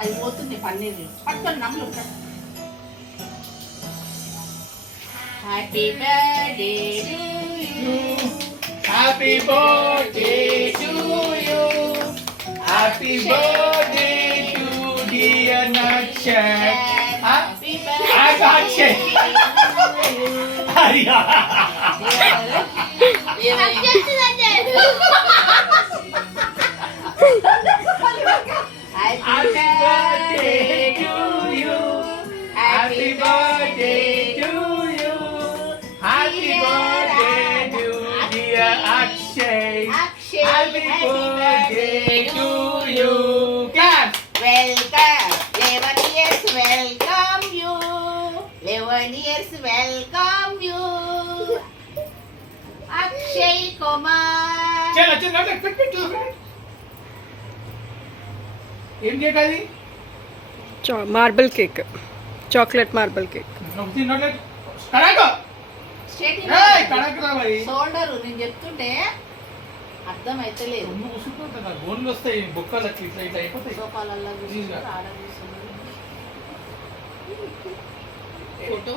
అది పోతుంది పన్నీర్ పట్టుకొని నమ్ములు. Happy birthday to you, happy birthday to you, happy birthday to dear Nakshatra. Happy Akshay అయ్యా happy birthday to you, happy birthday to you, happy birthday to dear Akshay. Happy birthday to you. Clap. Welcome 11 years welcome you, 11 years welcome you Akshay Kumar. చలో చలో పెట్టు. ఏం cake అది? Marble cake, chocolate marble cake. Shoulder నేను చెప్తుంటే అర్థం అయితే లేదు. గోన్లు వస్తాయి బొక్కలు అట్లా ఇట్లా ఇట్లా అయిపోతాయి. సోఫాలల్లో కూర్చున్నారు, ఆడ కూర్చున్నారు. Photo.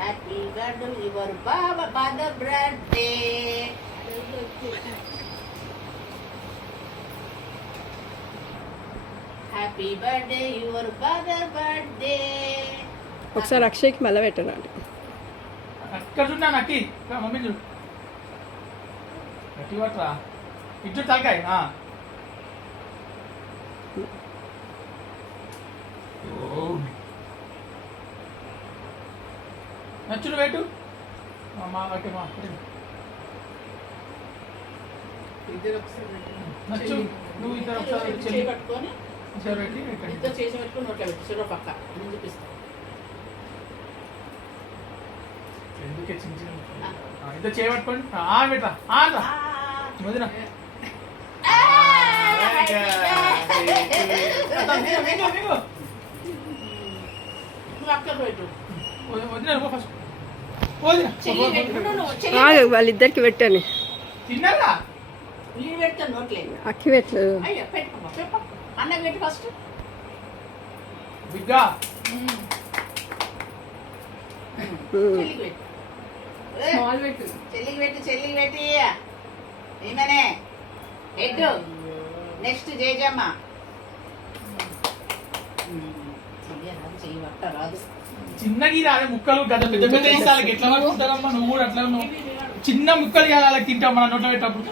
Happy birthday your Baba father birthday. Happy birthday your father birthday. ఒకసారి అక్షయ్కి మెల్ల పెట్టనండి. అక్కడ చూడు నక్కి మమ్మీ చూడు నక్కి పట్టరా ఇటు తలకాయ. నచ్చుడు పెట్టు నచ్చు నువ్వు ఇద్దరు ఒకసారి చెల్లి పట్టుకొని పెట్టి ఇద్దరు చేసి పెట్టుకొని నోట్లో పెట్టి చెరో పక్క నేను చూపిస్తాను. ఎందుకే చిన్న చిన్న ఇద్దరు చేయబట్టుకోండి పెట్టరా వదిన. నువ్వు అక్కడ పెట్టు. వదిన ఫస్ట్ చెల్లి పెట్టుకుంటూ నువ్వు చెల్లి వాళ్ళిద్దరికి పెట్టాను. తిన్నారా? నీళ్ళు పెడతాను నోట్లేదు. అక్కి పెట్టు. అయ్యో పెట్టుకోమ్మా చెప్ప అన్న పెట్టు ఫస్ట్. బిగ్గా చెల్లికి పెట్టు. చెల్లికి పెట్టు, చెల్లికి పెట్టి ఏమనే హెడ్. నెక్స్ట్ జేజమ్మ. చెయ్యి పట్ట రాదు. చిన్నకి రాలే ముక్కలు గత పెద్ద పెద్ద ఇస్తాలకి ఎట్లా పట్టుకుంటారమ్మా? నువ్వు కూడా అట్లా ఉన్నావు. చిన్న ముక్కలు వాళ్ళకి తింటాం మన నోట్లో పెట్టేటప్పుడు.